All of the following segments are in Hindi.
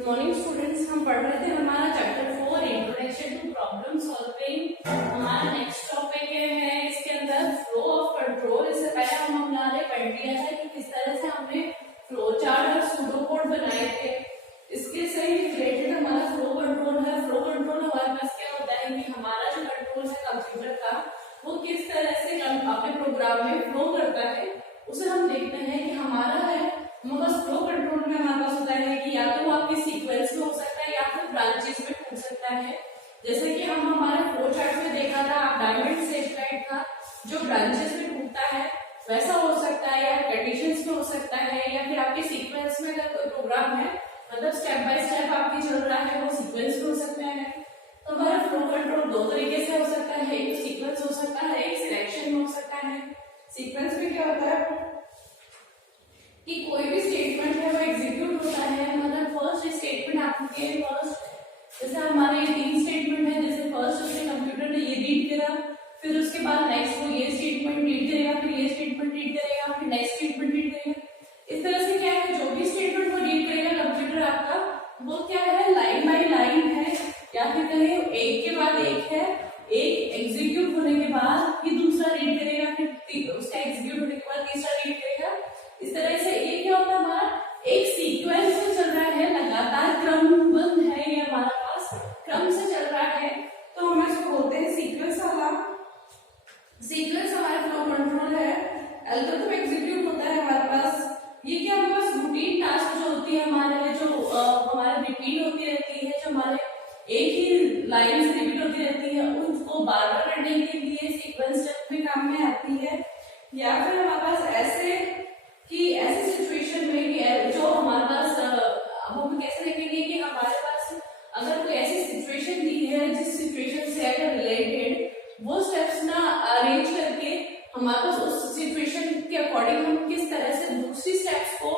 Good morning students. हम पढ़ रहे थे हमारा chapter 4 introduction to problem solving. हमारा नेक्स्ट टॉपिक है इसके अंदर फ्लो ऑफ कंट्रोल। इससे पहले हमने पढ़ लिया था कि किस तरह से हमने फ्लो चार्ट और सूडो कोड बनाए थे। इसके से रिलेटेड हमारा फ्लो कंट्रोल है। फ्लो कंट्रोल हमारे पास क्या होता है कि हमारा जो कंट्रोल है कंप्यूटर का वो किस तरह से अपने प्रोग्राम में फ्लो करता है उसे हम देखते हैं कि हमारा है हमारे फ्लो कंट्रोल में हमारे पास होता है कि या तो वो आपके सीक्वेंस में हो सकता है या फिर ब्रांचेस में हो सकता है। जैसे कि हम हमारे फ्लो चार्ट में देखा था, आप डायमंड सेज गाइड था जो ब्रांचेस में टूटता है वैसा हो सकता है, या कंडीशंस में हो सकता है, या फिर आपके सीक्वेंस में अगर कोई प्रोग्राम है मतलब स्टेप बाय स्टेप आपकी चल रहा है वो सीक्वेंस में हो सकता है। तो हमारा फ्लो कंट्रोल दो तरीके से हो सकता है, एक सीक्वेंस हो सकता है, एक सिलेक्शन में हो सकता है। सीक्वेंस में क्या होता है कि कोई भी स्टेटमेंट है वो एग्जीक्यूट होता है, मतलब फर्स्ट स्टेटमेंट आपके फर्स्ट, जैसे हमारे ये तीन स्टेटमेंट है, जैसे फर्स्ट उसने कंप्यूटर ने ये रीड करा, फिर उसके बाद नेक्स्ट वो ये स्टेटमेंट रीड करेगा, फिर ये स्टेटमेंट रीड करेगा, फिर नेक्स्ट स्टेटमेंट रीड करेगा। इस तरह से क्या है जो भी स्टेटमेंट वो रीड करेगा कंप्यूटर आपका वो क्या है लाइन बाय लाइन है, या फिर कहें एक के बाद एक है, एक एग्जीक्यूट होने के बाद ये दूसरा रीड करेगा, फिर उसका एग्जीक्यूट होने के बाद तीसरा रीड करेगा। इस तरह से ये क्या होता है हमारा एक सीक्वेंस में चल रहा है, लगातार क्रमबद्ध है, ये हमारा पास क्रम से चल रहा है, तो हम इसको बोलते हैं सीक्वेंस वाला। सीक्वेंस हमारा फ्लो कंट्रोल है। एल्गोरिथम एग्जीक्यूट होता है हमारे पास, ये क्या हमारे पास रूटीन टास्क जो होती है हमारे जो हमारे रिपीट होती रहती है, जो हमारे एक ही लाइन से रिपीट होती रहती है उनको बार बार करने के लिए सीक्वेंस में काम में आती है। या फिर हमारे पास ऐसे कि ऐसी सिचुएशन में जो हमारे पास अब हम कैसे देखेंगे कि हमारे पास अगर कोई ऐसी सिचुएशन दी है जिस सिचुएशन से अगर रिलेटेड वो स्टेप्स ना अरेंज करके हमारे पास उस सिचुएशन के अकॉर्डिंग हम किस तरह से दूसरी स्टेप्स को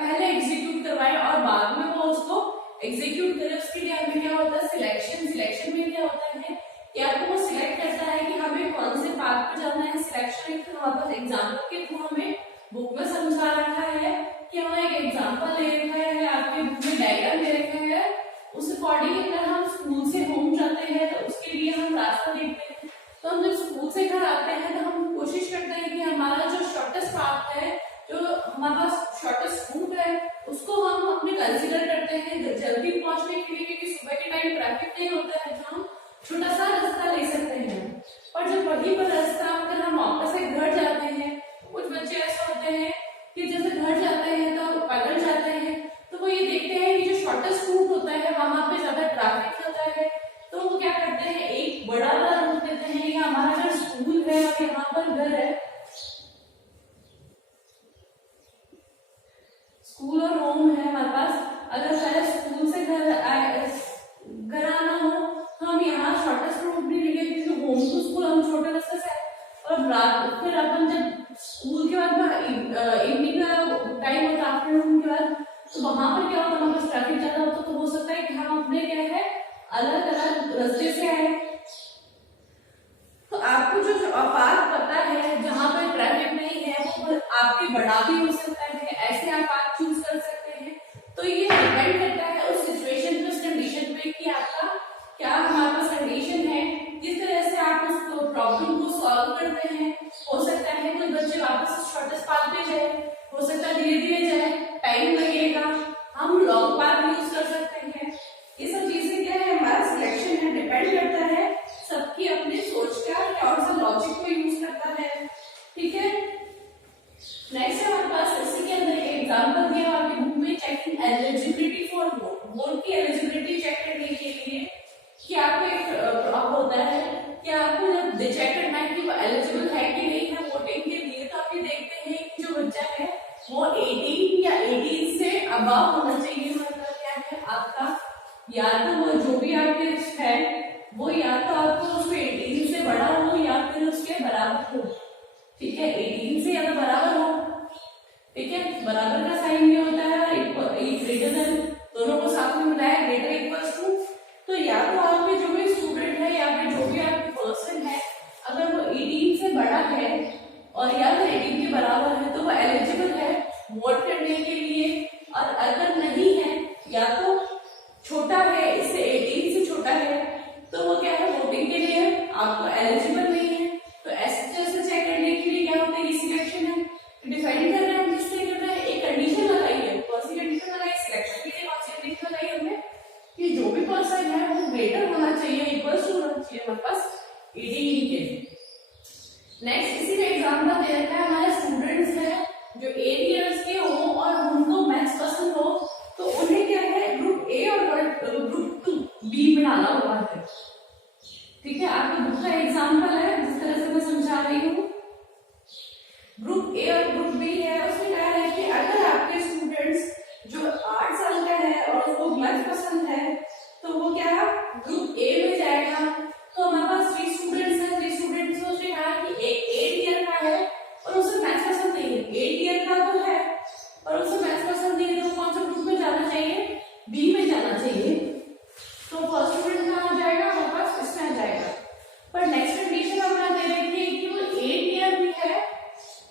पहले एग्जीक्यूट करवाएं और बाद में वो उसको एग्जीक्यूट करें, उसके लिए हमें क्या होता है सिलेक्शन। सिलेक्शन में क्या होता है कि आपको वो सिलेक्ट करता है कि हमें कौन से पाथ पे जाना है। सिलेक्शन एक हमारे पास एग्जाम्पल के थ्रू हमें बुक में समझा रखा है कि हमें एक एग्जाम्पल दे रखा है, आपके बुक में डायग्राम दे रखा है, उस अकॉर्डिंग अगर हम स्कूल से होम जाते हैं तो उसके लिए हम रास्ता देखते हैं। तो हम जब स्कूल से घर आते हैं तो हम कोशिश करते हैं कि हमारा जो शॉर्टेस्ट पाथ है, जो हमारे पास शॉर्टेस्ट रूट है उसको हम अपने कंसीडर करते हैं जल्दी पहुंचने के लिए, क्योंकि सुबह के टाइम ट्रैफिक नहीं होता है तो हम छोटा सा रास्ता ले सकते हैं। और जब वही पर रास्ता अगर हम वापस से घर जाते हैं, कुछ बच्चे ऐसे होते हैं कि जैसे घर जाते हैं तो पैदल जाते हैं तो वो ये देखते हैं कि जो शॉर्टेस्ट रूट होता है वहां पे ज्यादा ट्रैफिक होता है, तो वो क्या करते हैं एक बड़ा वाला रूट लेते हैं। या हमारा अगर स्कूल है और यहाँ पर घर है, स्कूल और होम है हमारे पास, अगर पहले स्कूल से घर आना हो तो हम यहाँ शॉर्टेस्ट रूट नहीं लेंगे क्योंकि होम टू स्कूल हम छोटे रास्ते से, और फिर अपन जब स्कूल के बाद इवनिंग का टाइम होता है आफ्टरनून के बाद, तो वहां पर क्या होता है हमारे पास ट्रैफिक ज्यादा होता है, तो हो सकता है कि हम अपने क्या है अलग अलग रास्ते से आए। तो आपको जो पाथ पता है जहां पर ट्रैफिक नहीं है वो आपके बड़ा भी हो सकता है, ऐसे आप पाथ चूज कर सकते हैं। तो ये डिपेंड करता है उस सिचुएशन पे, उस कंडीशन पे कि आपका क्या हमारे पास कंडीशन है, किस तरह से आप उस प्रॉब्लम को सॉल्व करते हैं। हो सकता है कोई बच्चे वापस शॉर्टेस्ट पाथ पे जाए, हो सकता है धीरे धीरे जाए, टाइम लगेगा, हम लॉन्ग पाथ यूज कर सकते हैं। ये सब चीजें क्या है हमारा सिलेक्शन है, डिपेंड करता है सबकी अपनी सोच का कौन सा लॉजिक को यूज करता है। ठीक है, नेक्स्ट हमारे पास इसी के अंदर एक एग्जांपल दिया आपकी बुक में, चेकिंग एलिजिबिलिटी फॉर वोट की एलिजिबिलिटी चेक करने के लिए कि आपको एक होता है कि आपको जब चेक करना है कि वो एलिजिबल है कि नहीं है वोटिंग के लिए, तो आप ये देखते हैं कि जो बच्चा है वो 18 या 18 से अबव होना चाहिए। मतलब क्या है आपका या तो वो जो भी आपके है वो या तो आपको उसको 18 से बड़ा हो या फिर उसके बराबर हो। ठीक है, 18 से या तो बराबर हो। ठीक है, बराबर का साइन ये होता है ग्रेटर देन, दोनों को साथ में मिलाया ग्रेटर इक्वल्स टू। तो या तो आपके जो भी स्टूडेंट है या फिर जो भी आपके पर्सन है अगर वो 18 से बड़ा है और या फिर 18 के बराबर है तो वो एलिजिबल है वोट करने के लिए, और अगर नहीं है या तो 8 ईयर का तो है और उसे मैथ्स पसंद नहीं है, तो कौन सा ग्रुप में जाना चाहिए, बी में जाना चाहिए। तो फर्स्ट स्टूडेंट में आ जाएगा हमारे पास, इसमें आ जाएगा। पर नेक्स्ट कंडीशन हमारा दे रखी है कि वो 8 ईयर भी है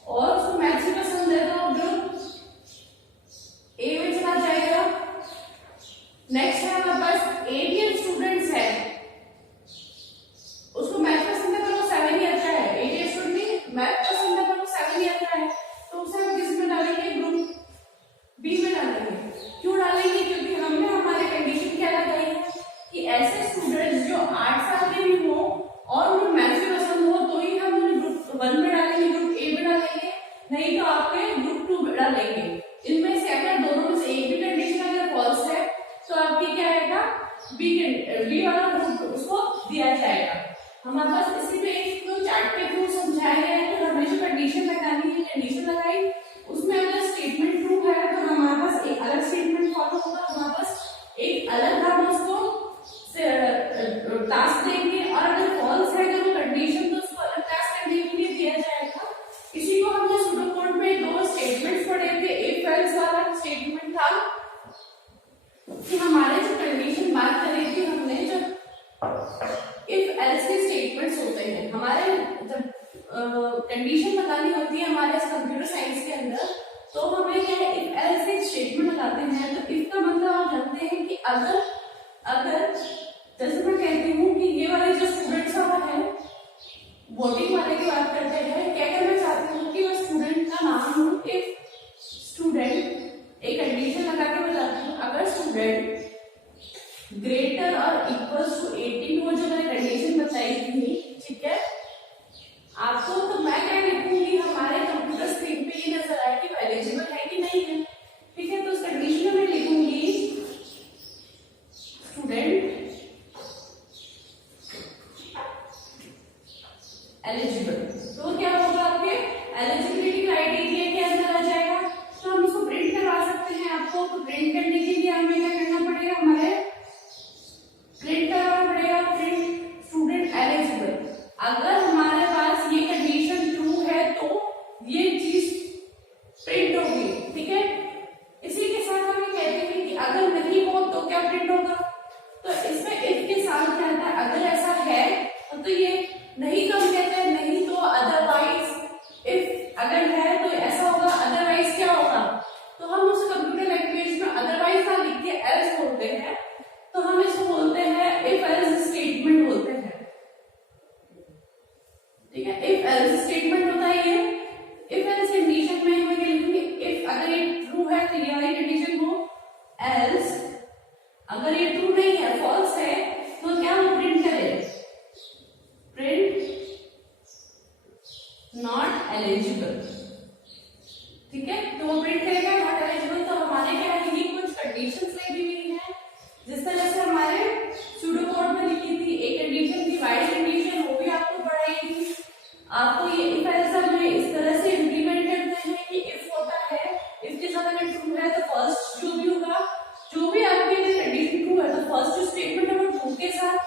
और उसको मैथ्स ही पसंद है, तो ग्रुप ए में चला जाएगा। नेक्स्ट है हमारे पास 8 ईयर स्टूडेंट्स है, उसको मैथ पसंद है पर वो 7 ईयर का है। 8 ईयर स्टूडेंट मैथ पसंद है पर वो 7 ईयर का है, तो उसे हम किस में डालेंगे, ग्रुप बी में डालेंगे। क्यों डालेंगे, क्योंकि हमने हमारे कंडीशन क्या लगाई है कि ऐसे स्टूडेंट्स जो 8 साल के भी हो और उन्हें मैथ्स भी पसंद हो तो ही हम उन्हें ग्रुप 1 में डालेंगे, ग्रुप ए में डालेंगे, नहीं तो आपके ग्रुप 2 में डालेंगे। इनमें से अगर दोनों में से एक भी कंडीशन अगर फॉल्स है तो आपकी क्या आएगा, बी वाला ग्रुप उसको दिया जाएगा। हमारे पास इसी पे एक चार्ट पे थ्रू समझाया गया है कि हमें जो कंडीशन लगानी है, कंडीशन लगाई, उसमें अगर स्टेटमेंट ट्रू है तो हमारे पास एक अलग स्टेटमेंट फॉलो होगा, हमारे पास एक अलग हम उसको टास्क देंगे, और अगर फॉल्स है तो कंडीशन तो उसको अलग टास्क करने के लिए दिया जाएगा। इसी को हमने सूडो कोड में 2 स्टेटमेंट्स पढ़े थे। इफ एल्स वाला स्टेटमेंट था कि हमारे जो कंडीशन बात करी थी हमने, जो इफ एल्स के स्टेटमेंट्स होते हैं हमारे, जब कंडीशन लगानी होती है हमारे कंप्यूटर साइंस के अंदर, तो हमें क्या है, इफ एल्स के स्टेटमेंट लगाते हैं। तो इफ का मतलब आप जानते हैं कि अगर जैसे मैं कहती हूँ कि ये वाले जो स्टूडेंट्स है, वोटिंग वाले की बात करते हैं, क्या करना चाहती हूँ कि वो स्टूडेंट का नाम हूँ, इफ स्टूडेंट, एक कंडीशन लगा के बताती हूँ, अगर स्टूडेंट ग्रेटर और इक्वल्स टू 18 वो जो मैंने कंडीशन बताई थी, ठीक है आपको, तो मैं क्या लिखूंगी, हमारे कंप्यूटर स्क्रीन पे ये नजर आए कि एलिजिबल है कि नहीं है, ठीक है। तो उस कंडीशन में लिखूंगी स्टूडेंट एलिजिबल, तो क्या होगा, आपके एलिजिबिलिटी क्राइटेरिया के अंदर आ जाएगा। तो हम इसको प्रिंट करवा सकते हैं आपको, तो प्रिंट करने के लिए हमें क्या करना पड़ेगा, हमारे प्रिंट करना पड़ेगा, प्रिंट स्टूडेंट एलिजिबल। अगर हमारे पास ये कंडीशन ट्रू है तो ये चीज प्रिंट होगी, ठीक है। इसी के साथ हम कहते हैं कि अगर नहीं हो तो क्या प्रिंट होगा, तो इसमें इफ के साथ क्या आता है, अगर ऐसा है तो ये, नहीं तो हम कहते हैं नहीं तो अदरवाइज, इफ अगर है तो ऐसा होगा, अदरवाइज क्या होगा, तो हम उस कंप्यूटर लैंग्वेज में अदरवाइज ना लिख के एल्स बोलते हैं, तो हम इसको बोलते हैं इफ एल्स स्टेटमेंट बोलते हैं, ठीक है। इफ एल्स स्टेटमेंट होता है ये। इफ एल्स कंडीशन में हम लिखेंगे इफ अगर ये ट्रू है तो ये वाली कंडीशन हो, एल्स अगर ये ट्रू नहीं है, फॉल्स है, तो क्या हम प्रिंट करें, प्रिंट नॉट एलिजिबल, ठीक है। तो वो प्रिंट करेगा नॉट एलिजिबल। तो हमारे क्या है, ये कुछ कंडीशंस लगी हुई है, जिस तरह से हमारे सूडो कोड में लिखी थी, एक कंडीशन थी वाइड कंडीशन, वो भी आपको पढ़ाई थी। आपको ये इफ एल्स में इस तरह से इंप्लीमेंट करते हैं कि इफ होता है, इफ के साथ अगर ट्रू है तो फर्स्ट जो भी होगा, जो भी आपकी कंडीशन ट्रू है तो फर्स्ट जो स्टेटमेंट है वो ट्रू के साथ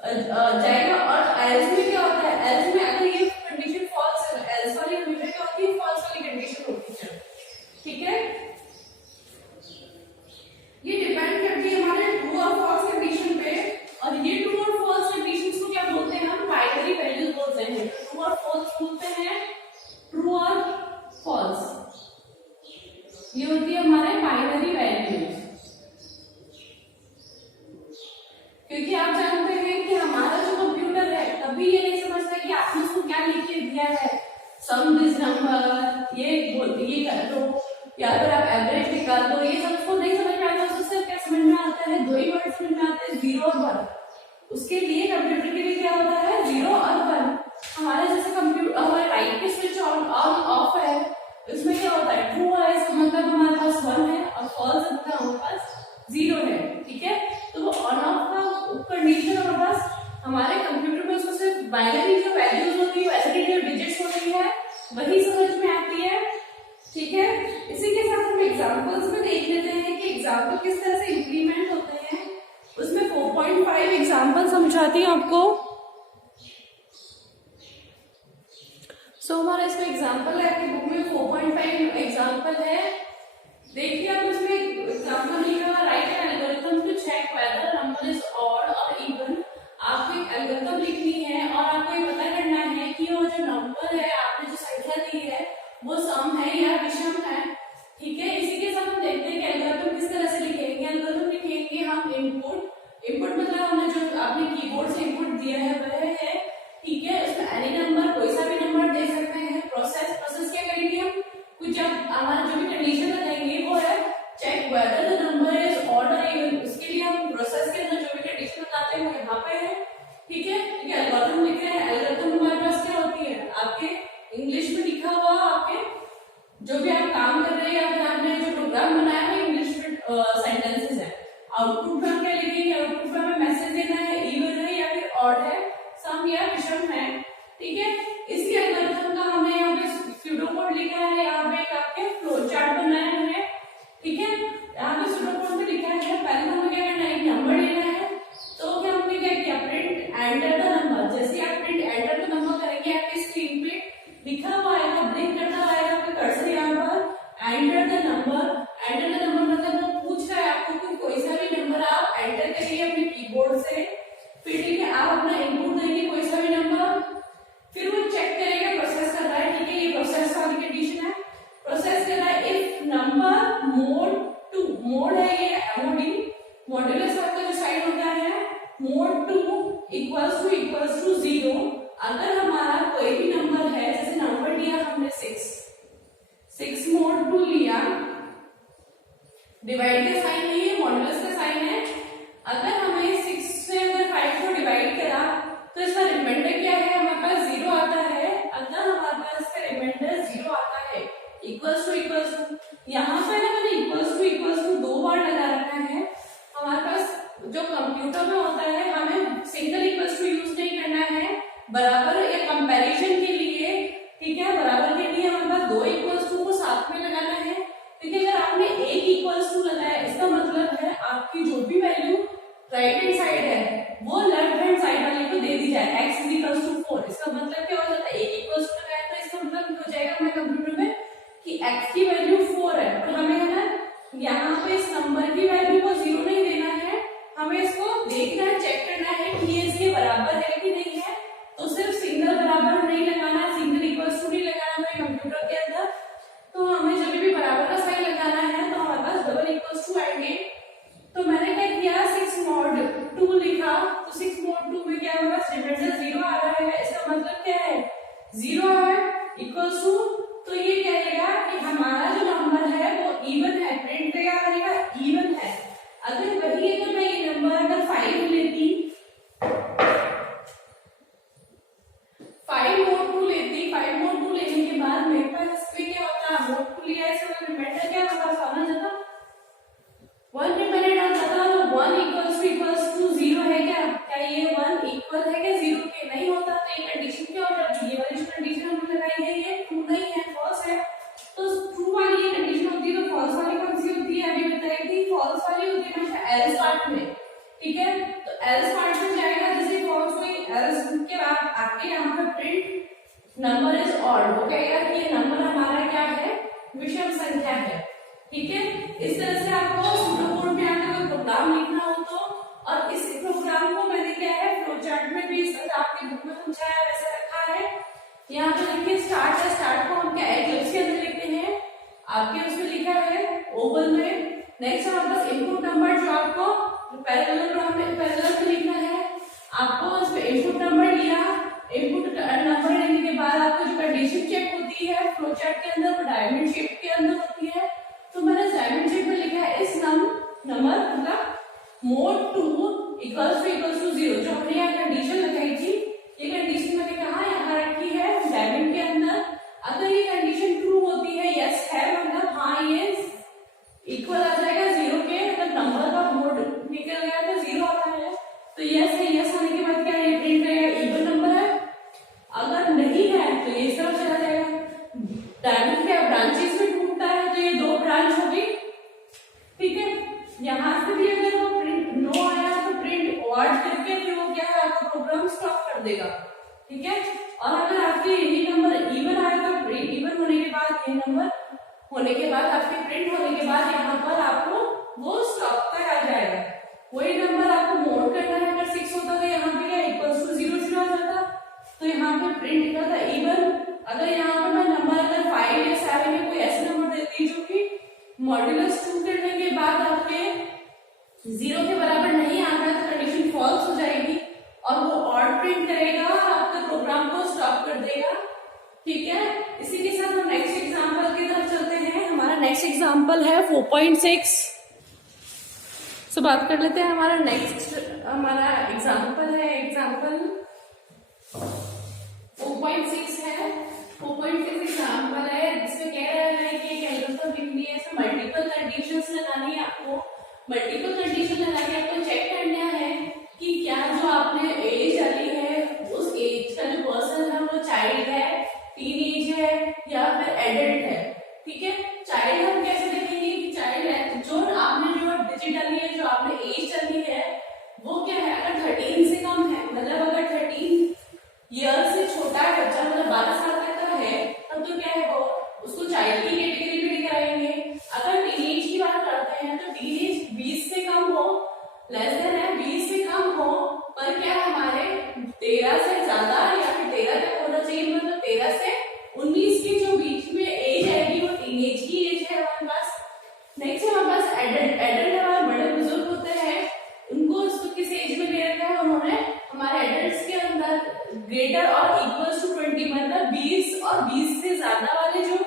जाएगा। और एल्स में क्या होता है, एल्स में अगर ये कंडीशन फॉल्स है, एल्स वाली हमेशा क्या होती है, फॉल्स वाली कंडीशन होती है, ठीक है। ये डिपेंड करती है हमारे ट्रू और फॉल्स कंडीशन पे, और ये ट्रू और फॉल्स कंडीशंस को क्या बोलते हैं, हम बाइनरी वैल्यूज बोलते हैं। ट्रू और फॉल्स बोलते हैं, ट्रू और फॉल्स, ये होती है हमारे बाइनरी वैल्यूज। क्योंकि आप जानते हैं कि हमारा जो कंप्यूटर है कभी ये नहीं समझता कि आपने उसको क्या लिख के दिया है, सम दिस नंबर, ये कर दो, या फिर आप एवरेज निकाल दो, ये सब उसको नहीं समझ में आता। उससे क्या समझ में आता है, 2 ही वर्ड समझ में आते हैं, 0 और 1। उसके लिए कंप्यूटर के लिए क्या होता है, 0 और 1। हमारे जैसे कंप्यूटर, हमारे लाइट के स्विच ऑन ऑफ है, इसमें क्या होता है, ट्रू है इसका मतलब हमारे पास 1 है, और फॉल्स मतलब हमारे पास 0 है, ठीक है। तो वो ऑन ऑफ का कंडीशन हमारे पास, हमारे कंप्यूटर में उसको सिर्फ बाइनरी जो वैल्यूज होती है, वैसे जो डिजिट्स होती है, वही समझ में आती है, ठीक है। इसी के साथ हम एग्जांपल्स में देख लेते हैं कि एग्जांपल किस तरह से इंप्लीमेंट होते हैं। उसमें 4.5 एग्जांपल समझाती हूँ आपको। हमारा इसमें एग्जांपल है कि बुक में एग्जांपल है, देखिए अब इसमें एग्जांपल लिखा हुआ write an algorithm to check whether number is odd और इवन। आपको एक एल्गोरिथम लिखनी है और आपको ये पता करना है कि वो जो नंबर है आपने जो संख्या दी है वो सम है या विषम है। ठीक है, इसी के साथ हम देखते हैं कि एल्गोरिथम किस तरह से लिखेंगे। एल्गोरिथम लिखेंगे हम इनपुट मतलब हमने जो आपने कीबोर्ड से इनपुट दिया है वह है। ठीक है, उसमें एनी नंबर कोई सा भी नंबर दे सकते हैं। प्रोसेस क्या करेंगे हम, कुछ जब हमारा जो भी कंडीशन लगाएंगे वो है check whether the number is odd और इवन। उसके लिए हम प्रोसेस के अंदर जो भी कंडीशन बताते हैं वो यहाँ पे है। ठीक है, क्योंकि एल्गोरिथम लिख रहे हैं, एल्गोरिथम हमारे पास क्या होती है आपके इंग्लिश में लिखा हुआ, आपके जो भी आप काम कर रहे हैं या फिर आपने जो प्रोग्राम बनाया है इंग्लिश में सेंटेंसेस है। आउटपुट में हम क्या लिखेंगे, आउटपुट में हमें मैसेज देना है इवन है या फिर ऑड है, सम या विषम है। ठीक है, इसी एल्गोरिथम का हमने यहाँ पे स्यूडो कोड लिखा है, यहाँ पे एक आपके फ्लो चार्ट बनाया है। ठीक है, यहाँ पे स्यूडो कोड में लिखा है पहले हमें क्या करना है, एक नंबर लेना है। तो क्या हमने क्या किया, प्रिंट एंटर द नंबर। जैसे आप प्रिंट एंटर द नंबर करेंगे आपकी स्क्रीन पे लिखा हुआ आएगा, ब्लिंक करता आएगा आपका कर्सर यहाँ पर enter the number. Enter the number मतलब वो पूछ रहा है आपको कि कोई सा भी नंबर आप एंटर करिए अपने कीबोर्ड से। फिर ठीक है, आप अपना इनपुट देंगे कोई सा भी नंबर, फिर वो चेक करेगा प्रोसेस कर रहा है। ठीक है, ये प्रोसेस वाली कंडीशन है, प्रोसेस कर रहा है इफ नंबर मोड 2, मोड है ये एमओडी, मॉड्यूलस आपका जो साइड होता है मोड 2 इक्वल्स टू 0। अगर हमारा कोई भी नंबर है, जैसे नंबर लिया हमने 6 मोड 2 लिया, डिवाइड का साइन नहीं है, मॉड्यूलस का साइन है। अगर हमें 6 से अगर 5 को डिवाइड करा तो इसका रिमाइंडर क्या है, हमारे पास 0 आता है। अगर हमारे पास इसका रिमाइंडर 0 आता है इक्वल्स टू यहाँ पे ना मैंने इक्वल्स टू 2 बार लगा रखा है। हमारे पास जो कंप्यूटर में होता है हमें सिंगल इक्वल्स टू यूज नहीं करना है, बराबर या कंपैरिजन के लिए। ठीक है, बराबर के लिए हमारे पास 2 इक्वल्स टू को साथ में लगाना है। ठीक है, अगर आपने 1 इक्वल्स टू लगाया इसका मतलब है आपकी जो भी वैल्यू राइट हैंड साइड है वो लेफ्ट हैंड साइड वाले को दे दी जाए। x इक्वल्स टू 4, इसका मतलब क्या हो जाता है, 1 इक्वल्स टू लगाया तो इसका मतलब हो जाएगा हमारे कंप्यूटर में कि x की वैल्यू 4 है। तो हमें है ना यहाँ पे इस नंबर की वैल्यू को 0 नहीं देना है, हमें इसको देखना है, चेक करना है कि ये इसके बराबर है कि नहीं है। तो सिर्फ सिंगल बराबर नहीं लगाना, सिंगल इक्वल्स टू नहीं लगाना है कंप्यूटर के अंदर। तो हमें जब भी बराबर का साइन लगाना है तो हमारे पास डबल इक्वल्स टू आएंगे। तो मैंने क्या किया, 6 mod 2 लिखा, तो 6 mod 2 में क्या होगा, रिमाइंडर 0 आ रहा है, इसका मतलब क्या है 0 है इक्वल्स टू। तो ये कहेगा कि हमारा जो नंबर है वो इवन है, प्रिंट क्या करेगा, इवन है। अगर वही है तो मैं ये नंबर अगर 5 लेती, 5 mod 2 लेती, 5 mod 2 लेने के बाद मेरे पास इसमें क्या होता है, mod 2 लिया, इसका रिमाइंडर क्या होगा, आना जाता 1 रिमाइंडर आ जाता। तो 1 इक्वल्स टू 0 है क्या ये 1 इक्वल है क्या 0 के, नहीं होता। तो ये कंडीशन क्या हो जाती है, ये वाली जो कंडीशन हमने लगाई है ये ट्रू नहीं है, फॉल्स है। तो ट्रू वाली ये कंडीशन होती है, तो फॉल्स वाली कौन सी होती है, अभी बताई थी, फॉल्स वाली होती है हमेशा एल्स पार्ट में। ठीक है, तो एल्स पार्ट में जाएगा, जैसे फॉल्स हुई एल्स के बाद आके यहाँ पे प्रिंट नंबर इज ऑड, वो कहेगा कि ये नंबर हमारा क्या है, विषम संख्या है। ठीक है, इस तरह से आपको स्यूडो कोड में आकर कोई प्रोग्राम लिखना हो तो, और इस प्रोग्राम को मैंने क्या है फ्लो चार्ट में भी इस तरह आपके बुक में समझाया है वैसे रखा है। यहाँ पे देखिए स्टार्ट है, स्टार्ट को हम क्या एक्लिप्स के अंदर लिखते हैं, आपके उसमें लिखा है ओवल में। नेक्स्ट हमारे पास इनपुट नंबर जो आपको पैरेलल में लिखना है, आपको उस पे इनपुट नंबर लिया, इनपुट नंबर लेने के बाद आपको जो कंडीशन चेक होती है फ्लो चार्ट के अंदर वो डायमंड शेप के अंदर होती है। तो मैंने डायमंड शेप में लिखा है इस नंबर मतलब मोड 2 इक्वल्स टू 0, जो हमने यहाँ कंडीशन लगाई थी, ये कंडीशन मैंने कहा यहाँ रखी है डायमंड के अंदर। अगर ये कंडीशन ट्रू होती है, यस है, मतलब हाँ ये इक्वल आ जाएगा 0 के, मतलब नंबर का मोड निकल गया तो 0 आता है, तो यस है, यस आने के बाद क्या है प्रिंट करेगा इवन नंबर है। अगर नहीं है तो ये इस तरफ चला जाएगा। डायमंड के ब्रांचेस में टूटता है तो ये 2 ब्रांच हो गई। ठीक है, यहाँ से भी अगर वो प्रिंट नो आया तो प्रिंट ऑड करके फिर वो क्या है आपका प्रोग्राम स्टॉप कर देगा। ठीक है, और अगर आपके ये नंबर इवन आया तो इवन होने के बाद ये नंबर होने के बाद, आपके प्रिंट होने के बाद यहाँ पर आपको वो स्टॉप तक आ जाएगा। वही नंबर आपको मोड करना है, अगर 6 होता तो यहाँ पे क्या इक्वल्स टू 0 0 आ जाता, तो यहाँ पे प्रिंट का था इवन। अगर यहाँ पे मैं नंबर अगर 5 या 7 या कोई ऐसे नंबर देती जो कि मॉड्यूलस 2 करने के बाद आपके 0 के बराबर नहीं आता है, तो कंडीशन फॉल्स हो जाएगी और वो ऑड प्रिंट करेगा और आपके प्रोग्राम को स्टॉप कर देगा। ठीक है, इसी के साथ हम नेक्स्ट एग्जांपल की तरफ चलते हैं। हमारा नेक्स्ट एग्जांपल है 4.6। सो बात कर लेते हैं हमारा एग्जांपल है, एग्जांपल 4.6 है। 4.6 एग्जांपल है जिसमें कह रहा है कि एक एल्गोरिथम लिखनी है, इसमें मल्टीपल कंडीशंस लगानी है आपको। मल्टीपल कंडीशन लगा के आपको चेक करना है कि क्या जो आपने एज डाली है उस एज का जो पर्सन है वो चाइल्ड है, टीन एज है या फिर एडल्ट है। ठीक है, चाइल्ड हम कैसे देखेंगे कि चाइल्ड है जो आपने जो डिजिट डाली है, जो आपने एज डाली है वो क्या है, अगर 13 से कम है, मतलब अगर 13 ईयर से छोटा है बच्चा, मतलब 12 साल तक का है, तब तो क्या है वो उसको चाइल्ड की कैटेगरी में लेकर आएंगे। अगर टीनेज की बात करते हैं तो टीनेज 20 से कम हो, लेस देन है 20 से कम हो, पर क्या हमारे 13 से ज्यादा या फिर 13 तक होना चाहिए, मतलब 13 से 19 के जो बीच में एज आएगी वो टीनेज की एज है हमारे पास। नेक्स्ट हमारे पास एडल्ट। एडल्ट हमारे बड़े बुजुर्ग होते हैं, उनको इसको किस एज में ले रखा है उन्होंने, हमारे एडल्ट्स के अंदर ग्रेटर और इक्वल्स टू 20, मतलब 20 और 20 से ज्यादा वाले जो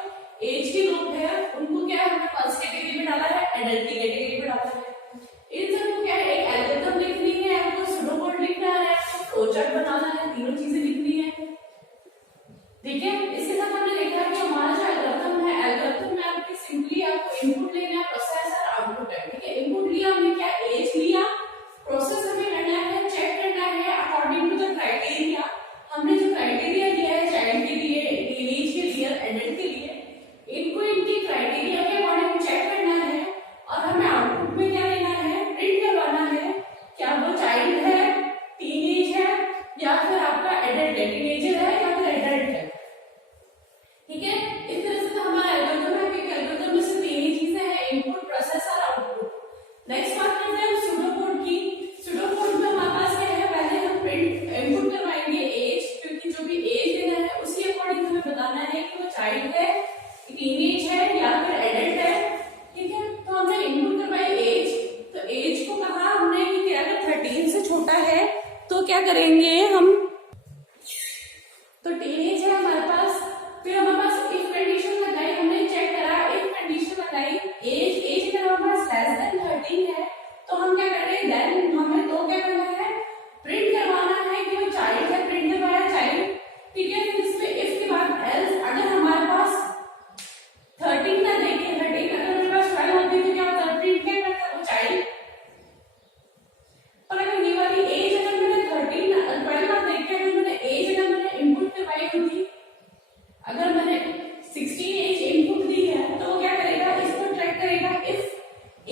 एज के ग्रुप है उनको क्या है हमने फर्स्ट कैटेगरी में डाला है, एडल्ट की कैटेगरी में डाला है। इन सबको क्या है एक एल्गोरिथम लिखनी है, आपको सुडोकोड लिखना है, आपको फ्लोचार्ट बनाना है, तीनों चीजें लिखनी है। ठीक है, इसके साथ हमने देखा कि हमारा जो एल्गोरिथम है, एल्गोरिथम में आपकी सिंपली आपको इनपुट लेना है, प्रोसेस और आउटपुट है। ठीक है, इनपुट लिया हमने, क्या एज लिया, प्रोसेस हमें करना है, चेक करना है अकॉर्डिंग टू द क्राइटेरिया। हमने जो क्राइटेरिया दिया है चाइल्ड के लिए, टीनेज के लिए, एडल्ट के लिए, इनको इनकी क्राइटेरिया के अकॉर्डिंग चेक करना है और हमें आउटपुट में क्या लेना है, प्रिंट करवाना है, क्या वो चाइल्ड है, टीनेज है या फिर आपका एडल्ट है, टीनेजर है या फिर एडल्ट है। ठीक है, इस तरह से तो हमारा एल्गोरिथम है कि एल्गोरिथम में से तीन ही चीजें हैं, इनपुट, प्रोसेस और आउटपुट। नेक्स्ट बात करते हैं सुडोकोड की। सुडोकोड में हमारे पास क्या है, पहले हम प्रिंट इनपुट करवाएंगे एज, क्योंकि जो भी एज देना है उसी अकॉर्डिंग हमें बताना है कि वो चाइल्ड है, टीनेज है या फिर एडल्ट है। ठीक है, तो हमने इनपुट करवाई एज, तो एज को कहा हमने कि अगर 13 से छोटा है तो क्या करेंगे हम, तो टीनेज है हमारे पास। फिर हमारे पास इफ कंडीशन लगाई, हमने चेक करा, इफ कंडीशन लगाई, एज अगर हमारे पास लेस देन 13 है तो हम क्या कर रहे हैं, देन हमें तो क्या करना है, प्रिंट करवाना है कि वो चाइल्ड है, प्रिंट करवाया चाइल्ड। ठीक है, फिर इसमें इफ के बाद एल्स, अगर हमारे पास 13 ना देखे, 13 अगर मेरे पास 12 होती तो क्या होता, प्रिंट क्या करता वो चाइल्ड। और अगर ये वाली एज अगर मैंने 12 देखे, अगर मैंने एज अगर मैंने इनपुट करवाई होती, अगर मैंने 16 एज इनपुट दी है तो वो क्या करेगा, इसको ट्रैक करेगा if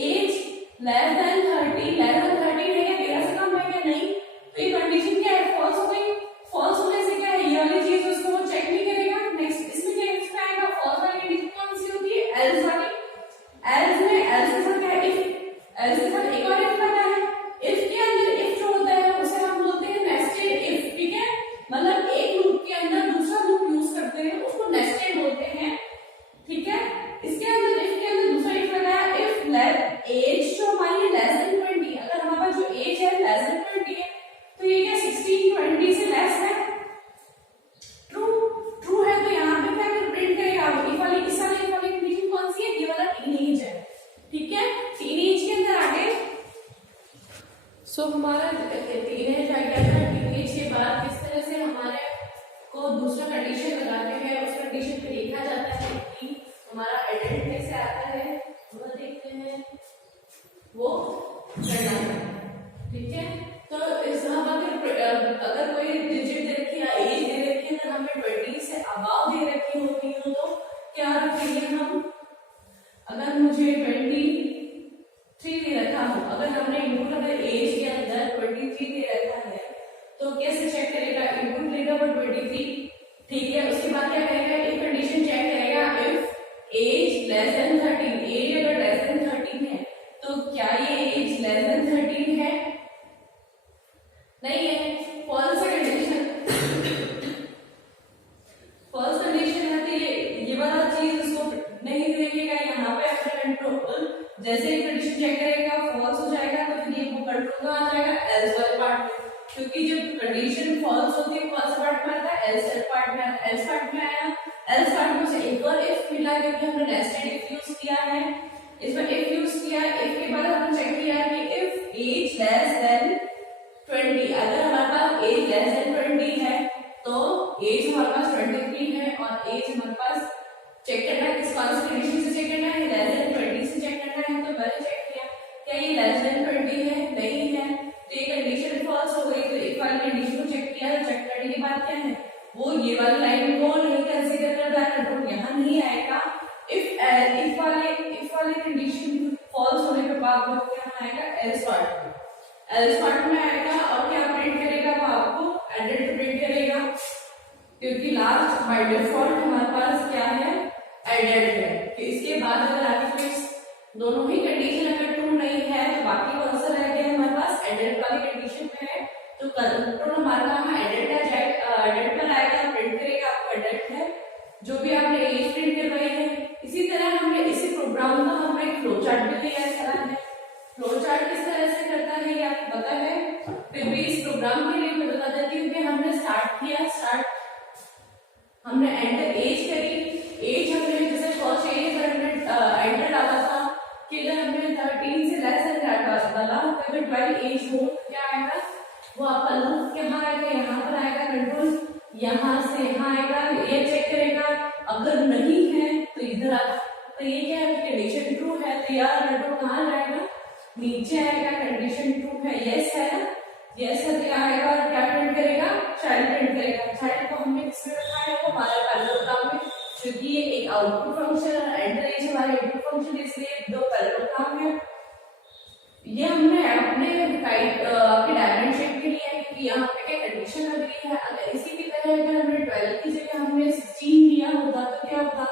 age less than 30, less than 30 है क्या, 13 से कम है क्या, नहीं, तो ये कंडीशन क्या है, फॉल्स हो गई। फॉल्स होने से क्या है, ये वाली चीज उसको वो चेक नहीं करेगा। नेक्स्ट इसमें क्या इसमें आएगा, फॉल्स वाली कंडीशन कौन सी होती है, एल्स वाली। एल्स में एल्स के साथ क्या है, इफ, एल्स के साथ एक और इफ लगा है, इफ के अंदर इफ जो होता है उसे हम बोलते हैं नेस्टेड इफ। ठीक है, मतलब एक लूप के अंदर दूसरा लूप यूज करते हैं, उसको नेस्टेड बोलते हैं। ठीक है, इसके अंदर इफ के अंदर दूसरा इफ लगा है, इफ एज जो हमारी लेस देन 20, अगर हमारे पास जो एज है लेस देन 20 है तो ये क्या 16 20 से लेस है, ट्रू ट्रू है, तो यहाँ पे क्या कर प्रिंट करेगा, इफ वाली इस वाली कंडीशन कौन सी है, ये वाला टीनेज है। ठीक है, टीनेज के अंदर आगे सो हमारा टीनेज आ गया था। टीनेज के बाद किस तरह से हमारे को दूसरा कंडीशन लगाते हैं, उस कंडीशन पे देखा जाता है कि हमारा एडल्ट कैसे आता है, वो देखते हैं, वो करना है। ठीक है, तो इस अगर कोई डिजिट दे रखी है, एज दे रखी है, अगर हमें 20 से अबव दे रखी होती हो तो क्या रखेंगे हम, अगर मुझे 23 दे रखा हो, अगर हमने इनपुट अगर एज के अंदर 23 दे रखा है तो कैसे चेक करेगा, इनपुट लेगा वो 23। ठीक है, उसके बाद क्या करेगा, एक कंडीशन चेक करेगा, इफ एज लेस जैसे ही कंडीशन चेक करेगा फॉल्स हो जाएगा तो फिर ये वो कंट्रोल का आ जाएगा एल्स वाले पार्ट में, क्योंकि जब कंडीशन फॉल्स होती है कौन सा पार्ट में आता है, एल्स पार्ट में आता है। एल्स पार्ट में आया, एल्स पार्ट में से एक और इफ मिला क्योंकि हमने नेस्टेड इफ यूज किया है, इसमें इफ यूज किया, इफ के बाद हमने चेक किया कि इफ एज लेस देन 20, अगर हमारे पास एज लेस देन 20 है तो एज हमारे पास 23 है और एज हमारे पास चेक करना है किस कौन सी कंडीशन से चेक करना है, लेस देन 20 से चेक करना है। तो मैंने चेक किया क्या ये लेस देन 20 है, नहीं है, तो ये कंडीशन फॉल्स हो गई। तो एक वाली कंडीशन को चेक किया, तो चेक करने के बाद क्या है वो ये वाली लाइन को नहीं कंसीडर कर रहा है, कंट्रोल यहाँ नहीं आएगा। इफ वाली कंडीशन फॉल्स होने के बाद वो क्या आएगा, एल्स पार्ट में, एल्स पार्ट में आएगा और क्या प्रिंट करेगा वो आपको एडेड प्रिंट करेगा, क्योंकि लास्ट बाय डिफॉल्ट हमारे पास क्या है एडेड है। तो इसके बाद अगर आपके पास दोनों ही कंडीशन अगर ट्रू नहीं है तो बाकी कौन सा रह गया हमारे पास, एडेड वाली कंडीशन में है तो कंट्रोल हमारा काम एडेड है, एडेड पर आएगा प्रिंट करेगा आपको एडेड है जो भी आपने एज प्रिंट करवाई है। इसी तरह हमने इसी प्रोग्राम का हमने एक फ्लो चार्ट भी तैयार करा है। फ्लो चार्ट किस तरह से करता है ये आपको पता है, फिर भी इस प्रोग्राम के लिए मैं बता देती हूँ कि हमने स्टार्ट किया, हमने एंटर एज करी, एज हमने जैसे फर्स्ट एज हमने एंटर डाला था कि अगर हमने 13 से लेस देन डाला तो अगर 12 एज हो तो क्या आएगा वो आपका लूप यहाँ आएगा, यहाँ पर आएगा कंट्रोल, यहाँ से यहाँ आएगा, ये चेक करेगा, अगर नहीं है तो इधर आएगा। तो ये क्या है कंडीशन ट्रू है तो यार कंट्रोल कहाँ जाएगा, नीचे आएगा, कंडीशन ट्रू है यस है ना, यस है तो आएगा और क्या प्रिंट करेगा, चाइल्ड प्रिंट करेगा। चाइल्ड को हमने किसमें रखा है, वो हमारे पैरेललोग्राम में, क्योंकि ये एक आउटपुट फंक्शन और एंटर एज हमारे इनपुट फंक्शन, इसलिए दो पैरेललोग्राम है। ये हमने अपने आपके डायमंड शेप के लिए है क्योंकि यहाँ पे क्या कंडीशन लग रही है। अगर इसी की तरह अगर हमने 12 की जगह हमने 16 लिया होता तो क्या होता,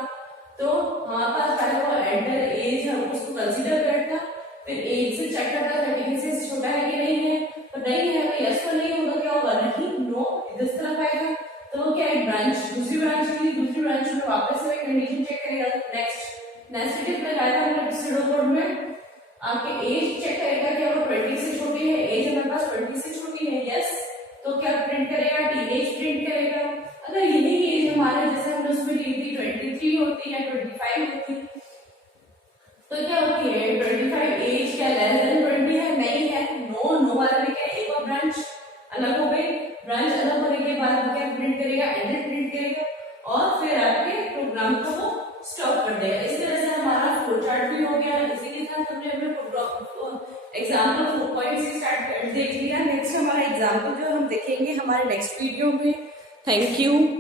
तो हमारे पास पहले वो एंटर एज हम उसको कंसीडर करता, फिर एज से चेक करता 13 से छोटा है कि नहीं है, तो नहीं है तो यस तो नहीं होगा, क्या होगा नहीं, नो इस तरफ आएगा। तो क्या एक ब्रांच दूसरी ब्रांच की दूसरी ब्रांच में वापस से कंडीशन चेक करेगा, नेक्स्ट स्टेप में जाएगा हमने स्यूडो कोड में आपके एज चेक करेगा क्या वो 20 से छोटी है, एज हमारे पास 20 से छोटी है यस, तो क्या प्रिंट करेगा, टीनेज प्रिंट करेगा। अगर यही एज हमारे जैसे हमने उसमें ली थी 23 होती है 25 होती तो क्या होती है 25 एज क्या लेस देन 20 है, नहीं है, नो वाले में क्या एक और ब्रांच अलग हो गई, ब्रांच अलग होने के बाद क्या प्रिंट करेगा, एडिट प्रिंट करेगा और फिर आपके प्रोग्राम को वो स्टॉप कर देगा। इस तरह से हमारा फ्लो चार्ट भी हो गया। इसी के साथ हमने अपने एग्जाम्पल 4.6 स्टार्ट देख लिया। नेक्स्ट हमारा एग्जाम्पल जो हम देखेंगे हमारे नेक्स्ट वीडियो में। Thank you.